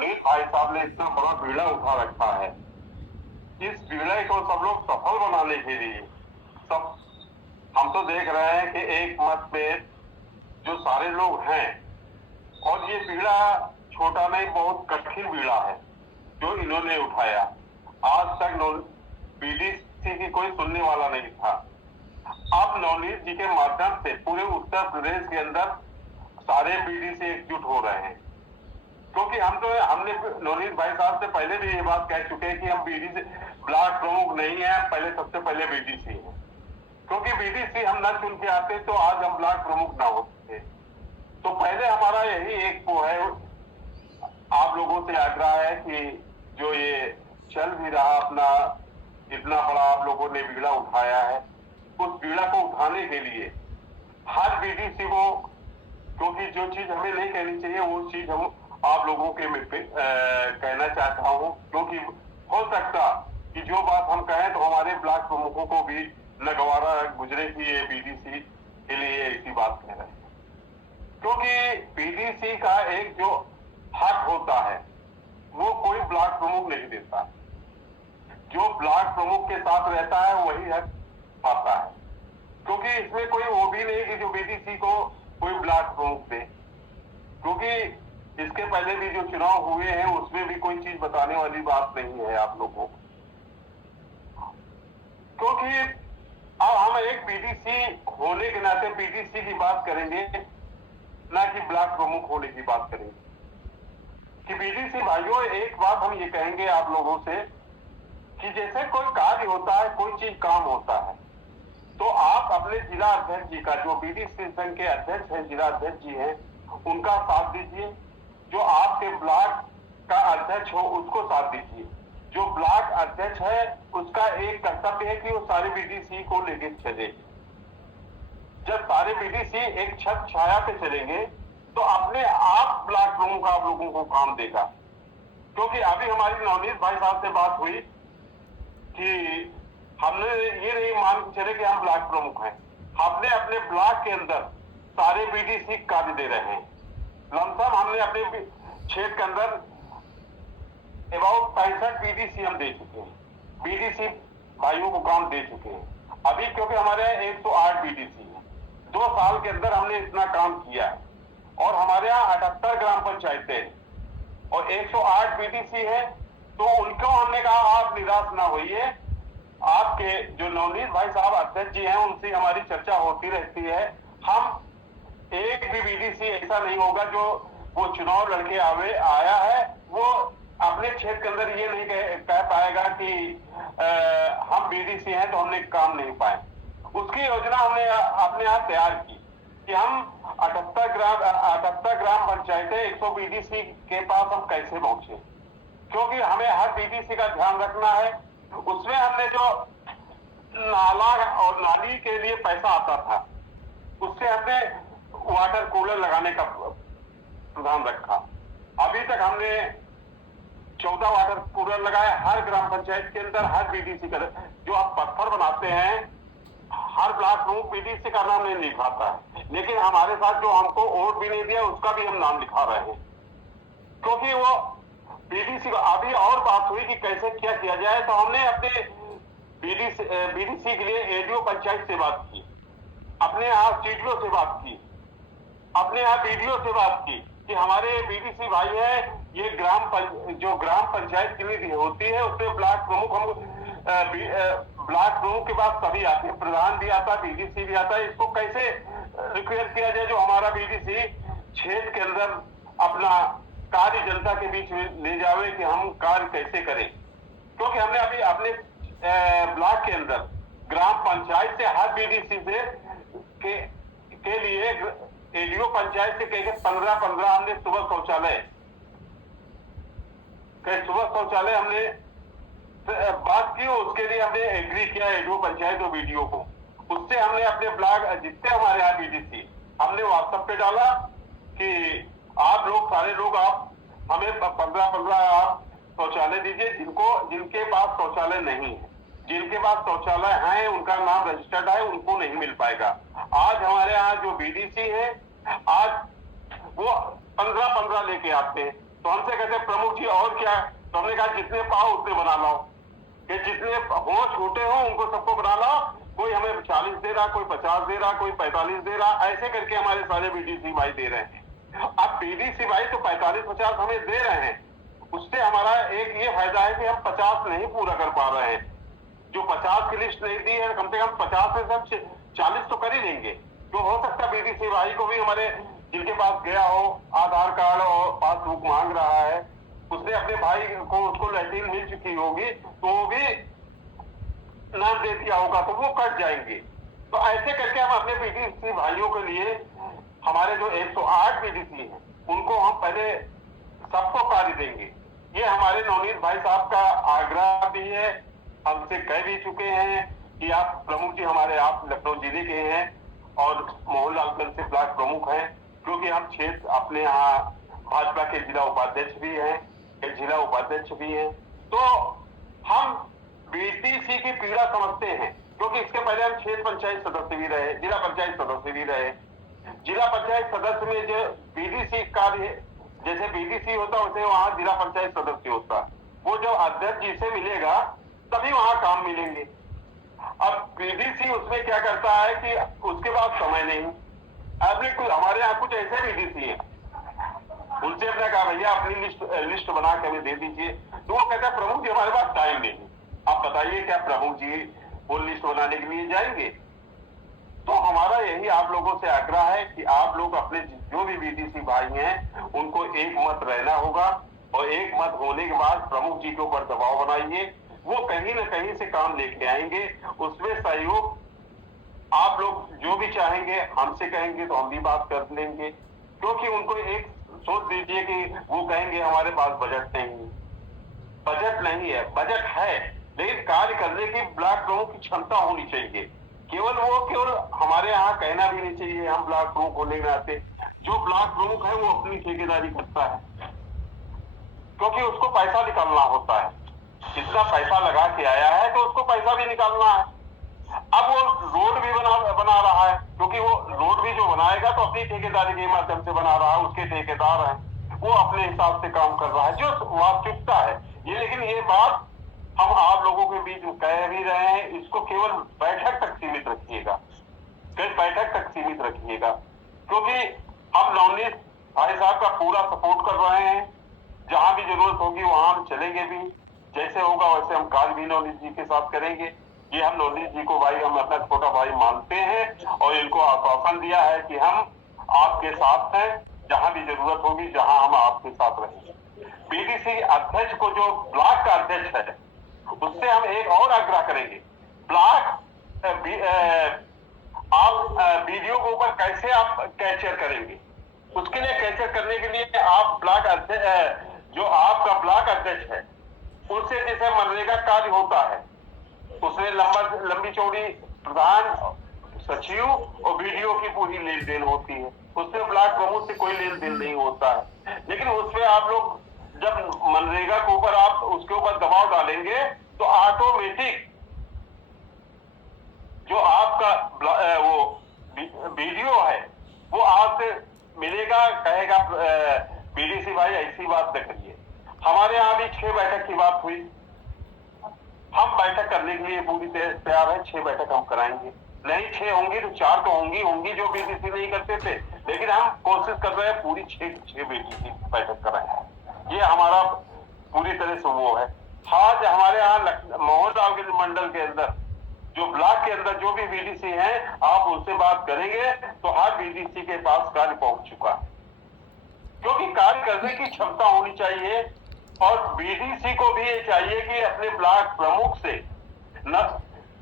नवनीत भाई साहब ने इतना बड़ा बीड़ा उठा रखा है। इस बीड़े को सब लोग सफल बनाने के लिए सब हम तो देख रहे हैं कि एक मत पे जो सारे लोग हैं, और ये बीड़ा छोटा नहीं, बहुत कठिन बीड़ा है जो इन्होंने उठाया। आज तक बीडीसी की कोई सुनने वाला नहीं था। अब नवनीत जी के माध्यम से पूरे उत्तर प्रदेश के अंदर सारे बीडीसी एकजुट हो रहे हैं, क्योंकि हमने नवनीत भाई साहब से पहले भी ये बात कह चुके हैं कि हम बीडीसी ब्लॉक प्रमुख नहीं है, पहले सबसे पहले बीडीसी है। क्योंकि बीडीसी हम न चुन के आते तो आज हम ब्लॉक प्रमुख ना होते। तो पहले हमारा यही एक वो है, आप लोगों से आग्रह है कि जो ये चल भी रहा अपना इतना बड़ा आप लोगों ने बीड़ा उठाया है, उस बीड़ा को उठाने के लिए हर बीडीसी को, क्योंकि जो चीज हमें नहीं कहनी चाहिए वो चीज हम आप लोगों के कहना चाहता हूँ, क्योंकि हो सकता कि जो बात हम कहें तो हमारे ब्लॉक प्रमुखों को भी न गवारा गुजरे कि ये बीडीसी के लिए ऐसी बात कह रहे हैं। क्योंकि बीडीसी का एक जो हक होता है वो कोई ब्लॉक प्रमुख नहीं देता। जो ब्लॉक प्रमुख के साथ रहता है वही हक पाता है, क्योंकि इसमें कोई वो भी नहीं कि जो बीडीसी को कोई ब्लॉक प्रमुख दे। क्योंकि इसके पहले भी जो चुनाव हुए हैं उसमें भी कोई चीज बताने वाली बात नहीं है आप लोगों को। क्योंकि अब हम एक बीडीसी होने के नाते बीडीसी की बात करेंगे, ना कि ब्लॉक प्रमुख होने की बात करेंगे। कि बीडीसी भाइयों, एक बात हम ये कहेंगे आप लोगों से कि जैसे कोई कार्य होता है, कोई चीज काम होता है, तो आप अपने जिला अध्यक्ष जी का, जो बीडीसी संघ के अध्यक्ष है, जिला अध्यक्ष जी है, उनका साथ दीजिए। जो आपके ब्लॉक का अध्यक्ष हो उसको साथ दीजिए। जो ब्लॉक अध्यक्ष है उसका एक कर्तव्य है कि वो सारे बीडीसी को लेके चले। जब सारे बीडीसी एक छत छाया पे चलेंगे तो अपने आप ब्लॉक प्रमुख आप लोगों को काम देगा। क्योंकि अभी हमारी नवनीत भाई साहब से बात हुई कि हमने ये नहीं मान के चले कि हम ब्लॉक प्रमुख हैं, हमने अपने ब्लॉक के अंदर सारे बीडीसी कार्य दे रहे हैं। लमसम हमने अपने क्षेत्र के अंदर अबाउट 65 बीडीसी हम दे चुके हैं, बीडीसी भाइयों को काम दे चुके हैं। अभी क्योंकि हमारे 108 बीडीसी है, 2 साल के अंदर हमने इतना काम किया है। और हमारे यहाँ 78 ग्राम पंचायतें और 108 बीडीसी है, तो उनको हमने कहा आप निराश ना होइए। आपके जो नवनीत भाई साहब अध्यक्ष जी हैं उनसे हमारी चर्चा होती रहती है। हम एक भी बीडीसी ऐसा नहीं होगा जो वो चुनाव लड़के आया है वो अपने क्षेत्र के अंदर ये नहीं कह पाएगा कि हम बीडीसी हैं तो हमने काम नहीं पाए। उसकी योजना हमने अपने यहाँ तैयार की कि हम 78 ग्राम पंचायतें 100 बीडीसी के पास हम कैसे पहुंचे, क्योंकि हमें हर बीडीसी का ध्यान रखना है। उसमें हमने जो नाला और नाली के लिए पैसा आता था उससे हमने वाटर कूलर लगाने का प्लान रखा। अभी तक हमने 14 वाटर कूलर लगाए हर ग्राम पंचायत के अंदर। हर बीडीसी का जो आप पत्थर बनाते हैं, हर ब्लॉक प्रमुख बीडीसी का नाम नहीं लिखाता है, लेकिन हमारे साथ जो हमको वोट भी नहीं दिया उसका भी हम नाम लिखा रहे हैं। क्योंकि वो बीडीसी को अभी और बात हुई कि कैसे क्या किया जाए, तो हमने अपने बीडीसी के लिए एडीओ पंचायत से बात की, अपने यहाँ सीडीओ से बात की, अपने यहाँ बीडीओ से बात की कि हमारे बीडीसी भाई है, ये जो ग्राम पंचायत की नीति होती है उसमें ब्लॉक प्रमुख हम ब्लॉक प्रमुख के पास सभी आते हैं, प्रधान भी आता है, बीडीसी भी आता है। इसको कैसे रिक्वेस्ट किया जाए जो हमारा बीडीसी क्षेत्र के अंदर अपना कार्य जनता के बीच में ले जावे कि हम कार्य कैसे करें। क्योंकि हमने अभी अपने ब्लॉक के अंदर ग्राम पंचायत से हर बीडीसी से के लिए एडीओ पंचायत से कह 15 हमने सुबह शौचालय हमने बात की। उसके लिए हमने एग्री किया एडीओ पंचायत और बीडीओ को। उससे हमने अपने ब्लॉक जितने हमारे यहाँ बीडीसी हमने व्हाट्सएप पे डाला कि आप लोग सारे लोग आप हमें 15 आप शौचालय दीजिए। जिनके पास शौचालय नहीं है, जिनके पास शौचालय है उनका नाम रजिस्टर्ड है, उनको नहीं मिल पाएगा। आज हमारे यहाँ जो बीडीसी है आज वो 15 लेके आते हैं, तो हमसे कहते प्रमुख जी और क्या? तो हमने कहा जितने पाओ उतने बना लाओ, कि जितने हो छोटे हो उनको सबको बना लाओ। कोई हमें 40 दे रहा, कोई 50 दे रहा, कोई 45 दे रहा, ऐसे करके हमारे सारे बीडीसी भाई दे रहे हैं। अब बीडीसी भाई तो 45-50 हमें दे रहे हैं, उससे हमारा एक ये फायदा है कि हम 50 नहीं पूरा कर पा रहे हैं। जो 50 की लिस्ट नहीं दी है, कम से कम 50 में से 40 तो कर ही देंगे। तो हो सकता है बीडीसी भाई को भी हमारे जिनके पास गया हो, आधार कार्ड और पासबुक मांग रहा है, उसने अपने भाई को, उसको लैट्रिन मिल चुकी होगी तो वो भी नाम दे दिया होगा, तो वो कट जाएंगे। तो ऐसे करके हम अपने बीडीसी भाइयों के लिए, हमारे जो 108 बीडीसी हैं उनको हम पहले सबको कार्य देंगे। ये हमारे नवनीत भाई साहब का आग्रह भी है, हमसे कह भी चुके हैं कि आप प्रमुख जी हमारे, आप लखनऊ जिले के हैं और मोहनलालगंज से ब्लॉक प्रमुख हैं, क्योंकि हम क्षेत्र अपने यहाँ भाजपा के जिला उपाध्यक्ष भी हैं, जिला उपाध्यक्ष भी हैं। तो हम बीडीसी की पीड़ा समझते हैं, क्योंकि इसके पहले हम क्षेत्र पंचायत सदस्य भी रहे, जिला पंचायत सदस्य भी रहे। जिला पंचायत सदस्य में जो बीडीसी कार्य, जैसे बीडीसी होता वैसे वहां जिला पंचायत सदस्य होता, वो जब अध्यक्ष जी से मिलेगा तभी वहां काम मिलेंगे। अब बीडीसी उसमें क्या करता है कि उसके बाद समय नहीं। अब हमारे यहाँ कुछ ऐसे बीडीसी हैं, उनसे अपने कहा भैया अपनी लिस्ट बना के हमें दे दीजिए, तो वो कहता है प्रमुख जी हमारे पास टाइम नहीं। आप बताइए क्या प्रमुख जी वो लिस्ट बनाने के लिए जाएंगे? तो हमारा यही आप लोगों से आग्रह है कि आप लोग अपने जो भी बीडीसी भाई हैं उनको एक मत रहना होगा, और एक मत होने के बाद प्रमुख जी के ऊपर दबाव बनाइए। वो कहीं ना कहीं से काम लेके आएंगे, उसमें सहयोग आप लोग जो भी चाहेंगे हमसे कहेंगे तो हम भी बात कर लेंगे। क्योंकि उनको एक सोच दीजिए कि वो कहेंगे हमारे पास बजट नहीं, बजट नहीं है, बजट है लेकिन कार्य करने की ब्लॉक प्रमुख की क्षमता होनी चाहिए। केवल हमारे यहाँ कहना भी नहीं चाहिए हम ब्लॉक प्रमुख होने के नाते। जो ब्लॉक प्रमुख है वो अपनी ठेकेदारी करता है, क्योंकि उसको पैसा निकालना होता है। इतना पैसा लगा के आया है तो उसको पैसा भी निकालना है। अब वो रोड भी बना रहा है, क्योंकि वो रोड भी जो बनाएगा तो अपनी ठेकेदारी के माध्यम से बना रहा है, उसके ठेकेदार हैं, वो अपने हिसाब से काम कर रहा है, जो वास्तविकता है ये। लेकिन ये बात हम आप लोगों के बीच में कह भी रहे हैं, इसको केवल बैठक तक सीमित रखिएगा, केवल बैठक तक सीमित रखिएगा, क्योंकि हम नवनीत भाई साहब का पूरा सपोर्ट कर रहे हैं। जहां भी जरूरत होगी वहां हम चलेंगे भी, जैसे होगा वैसे हम कार्य भी नवनीत जी के साथ करेंगे। ये हम नवनीत जी को भाई, हम अपना छोटा भाई मानते हैं और इनको आश्वासन दिया है कि हम आपके साथ हैं, जहां भी जरूरत होगी, जहां हम आपके साथ रहेंगे। बीडीसी अध्यक्ष को, जो ब्लॉक का अध्यक्ष है, उससे हम एक और आग्रह करेंगे, ब्लॉक आप वीडियो के ऊपर कैसे आप कैप्चर करेंगे, उसके लिए कैप्चर करने के लिए आप ब्लॉक अध्यक्ष, जो आपका ब्लॉक अध्यक्ष है, उससे जैसे मनरेगा कार्य होता है उसमें लंबी चौड़ी प्रधान, सचिव और वीडियो की पूरी लेन देन होती है, उसमें ब्लॉक प्रमुख से कोई लेन देन नहीं होता है। लेकिन उसमें आप लोग जब मनरेगा के ऊपर आप उसके ऊपर दबाव डालेंगे तो ऑटोमेटिक जो आपका वो वीडियो है वो आपसे मिलेगा, कहेगा बीडीसी भाई ऐसी बात न करिए। हमारे यहाँ भी 6 बैठक की बात हुई, हम बैठक करने के लिए पूरी तैयार है, 6 बैठक हम कराएंगे। नहीं 6 होंगी तो 4 तो होंगी जो बीडीसी नहीं करते थे, लेकिन हम कोशिश कर रहे हैं पूरी 6 बीडीसी बैठक कराएं। ये हमारा पूरी तरह से वो है। आज हमारे यहाँ मोहनलालगंज मंडल के अंदर, जो ब्लॉक के अंदर जो भी बीडीसी हैं, आप उनसे बात करेंगे तो हर बीडीसी के पास कार्य पहुंच चुका है, क्योंकि कार्य करने की क्षमता होनी चाहिए। और बीडीसी को भी ये चाहिए कि अपने ब्लॉक प्रमुख से न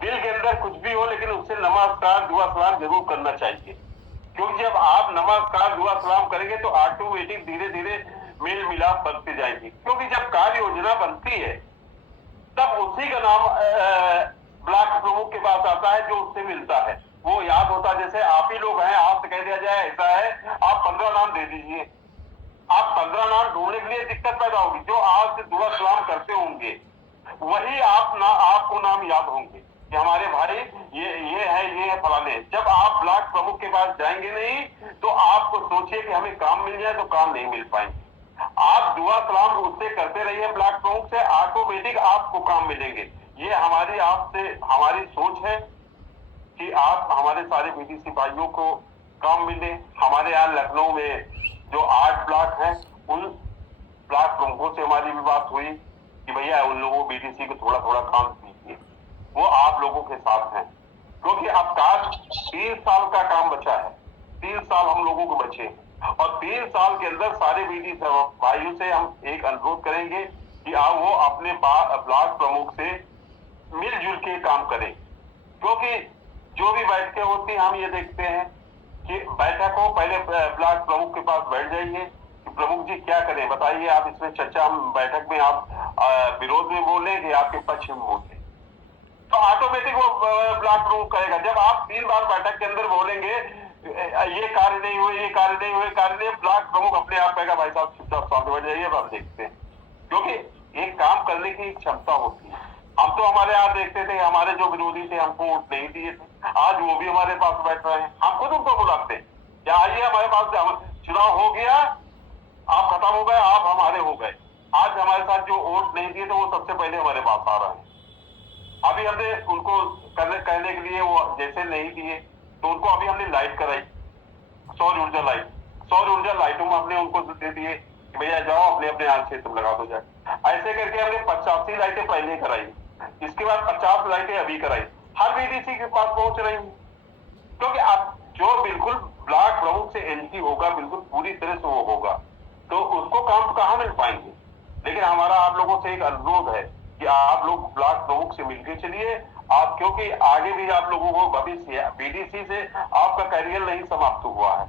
दिल के अंदर कुछ भी हो, लेकिन उससे नमस्कार दुआ सलाम जरूर करना चाहिए, क्योंकि जब आप नमस्कार दुआ सलाम करेंगे तो ऑटोमेटिक धीरे धीरे मेल मिलाप बनते जाएंगे। क्योंकि जब कार्य योजना बनती है तब उसी का नाम ब्लॉक प्रमुख के पास आता है, जो उससे मिलता है वो याद होता है। जैसे आप ही लोग हैं, आपसे कह दिया जाए ऐसा है, आप 15 नाम दे दीजिए, आप 15 नाम ढूंढने के लिए दिक्कत पैदा होगी। जो आपसे दुआ सलाम करते होंगे वही आपको नाम याद होंगे कि हमारे भाई ये है फलाने। जब आप ब्लॉक प्रमुख के पास जाएंगे नहीं तो आपको सोचिए कि हमें काम मिल जाए तो काम नहीं मिल पाएंगे। आप दुआ सलाम उससे करते रहिए ब्लॉक प्रमुख से, ऑटोमेटिक आपको काम मिलेंगे। ये हमारी आपसे हमारी सोच है कि आप हमारे सारे बीडीसी भाइयों को काम मिले। हमारे यहाँ लखनऊ में जो 8 ब्लॉक हैं, उन ब्लॉक प्रमुखों से हमारी भी बात हुई कि भैया उन लोगों बीडीसी को थोड़ा थोड़ा काम दीजिए, वो आप लोगों के साथ हैं। क्योंकि अब काम 3 साल का काम बचा है, 3 साल हम लोगों को बचे हैं, और 3 साल के अंदर सारे बीडीसी भाइयों से हम एक अनुरोध करेंगे कि आप वो अपने ब्लॉक प्रमुख से मिलजुल के काम करें। क्योंकि जो भी बैठकें होती हैं, हम ये देखते हैं कि बैठक हो, पहले ब्लॉक प्रमुख के पास बैठ जाइए कि प्रमुख जी क्या करें बताइए, आप इसमें चर्चा, हम बैठक में आप विरोध में बोलें कि आपके पक्ष में बोलें, तो ऑटोमेटिक वो ब्लॉक प्रमुख करेगा। जब आप 3 बार बैठक के अंदर बोलेंगे ये कार्य नहीं हुए, ये कार्य नहीं हुए, कार्य नहीं, ब्लॉक प्रमुख अपने आप कहेगा भाई साहब चुपचाप शांत बैठ जाइए, अब आप देखते हैं। क्योंकि एक काम करने की क्षमता होती है। हम तो हमारे यहाँ देखते थे, हमारे जो विरोधी थे हमको वोट नहीं दिए थे, आज वो भी हमारे पास बैठ रहे हैं, हम खुद उनको बुलाते हैं क्या आइए हमारे पास, चुनाव हो गया, आप खत्म हो गए, आप हमारे हो गए। आज हमारे साथ जो वोट नहीं दिए थे वो सबसे पहले हमारे पास आ रहे हैं। अभी हमने उनको कहने के लिए, वो जैसे नहीं दिए तो उनको अभी हमने लाइट कराई, सौर ऊर्जा लाइट, सौर ऊर्जा लाइटों में हमने उनको दे दिए कि भैया जाओ अपने अपने यहाँ क्षेत्र में लगा दो जाए। ऐसे करके हमने 85 लाइटें पहले कराई, इसके बाद 50 लाइटें अभी कराई, हर बीडीसी के पास पहुंच रही है। क्योंकि अब जो बिल्कुल ब्लॉक प्रमुख से एंट्री होगा, बिल्कुल पूरी तरह से वो होगा, तो उसको काम कहाँ मिल पाएंगे। लेकिन हमारा आप लोगों से एक अनुरोध है कि आप लोग ब्लॉक प्रमुख से मिलकर चलिए आप, क्योंकि आगे भी आप लोगों को भविष्य बीडीसी से आपका करियर नहीं समाप्त हुआ है।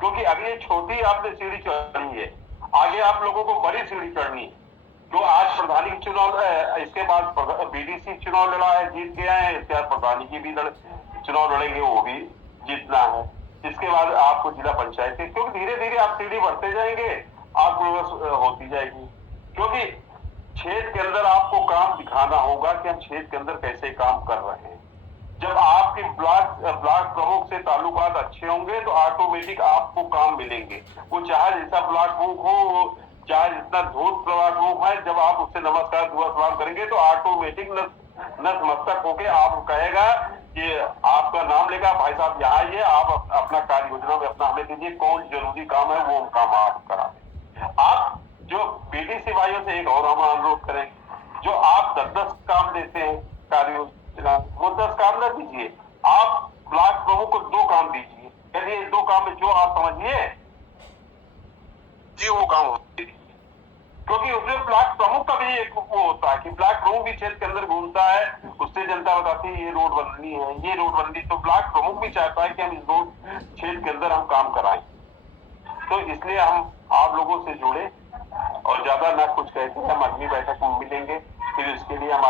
क्योंकि अभी ये छोटी आपने सीढ़ी चढ़नी है, आगे आप लोगों को बड़ी सीढ़ी चढ़नी है। जो आज प्रधानी चुनाव, इसके बाद बीडीसी चुनाव लड़ा है, जीत गया है, इसके बाद प्रधानी की भी चुनाव लड़ेंगे, वो भी जीतना है। इसके बाद आपको जिला पंचायत के, क्योंकि धीरे धीरे आप सीढ़ी बढ़ते जाएंगे, आपको होती जाएगी। क्योंकि क्षेत्र के अंदर आपको काम दिखाना होगा कि हम क्षेत्र के अंदर कैसे काम कर रहे हैं। जब आपके ब्लॉक प्रमुख से ताल्लुकात अच्छे होंगे तो ऑटोमेटिक आपको काम मिलेंगे। वो चाहे जैसा ब्लॉक प्रमुख हो, चाहे जितना धूत ब्लॉक प्रमुख है, जब आप उससे नमस्कार दुआ सलाम करेंगे तो ऑटोमेटिक नतमस्तक होके आप कहेगा कि आपका नाम लेगा, भाई साहब यहाँ आइए, आप अपना कार्य योजना में अपना हमें दीजिए, कौन जरूरी काम है वो काम आप करा दें। आप जो बीडीसी भाइयों से एक और हम अनुरोध करें, जो आप 10-10 काम देते हैं कार्य योजना, वो 10 काम न दीजिए, आप ब्लॉक प्रमुख को 2 काम दीजिए। यदि 2 काम में जो आप समझिए जी वो काम होते, क्योंकि उसमें ब्लॉक प्रमुख का भी एक वो होता है कि ब्लॉक प्रमुख भी क्षेत्र के अंदर घूमता है, उससे जनता बताती है ये रोड बननी है, ये रोड बननी, तो ब्लॉक प्रमुख भी चाहता है कि हम इस रोड क्षेत्र के अंदर हम काम कराएं। तो इसलिए हम आप लोगों से जुड़े और ज्यादा ना कुछ कहते हैं, हम अगली बैठक में मिलेंगे, फिर इसके लिए हम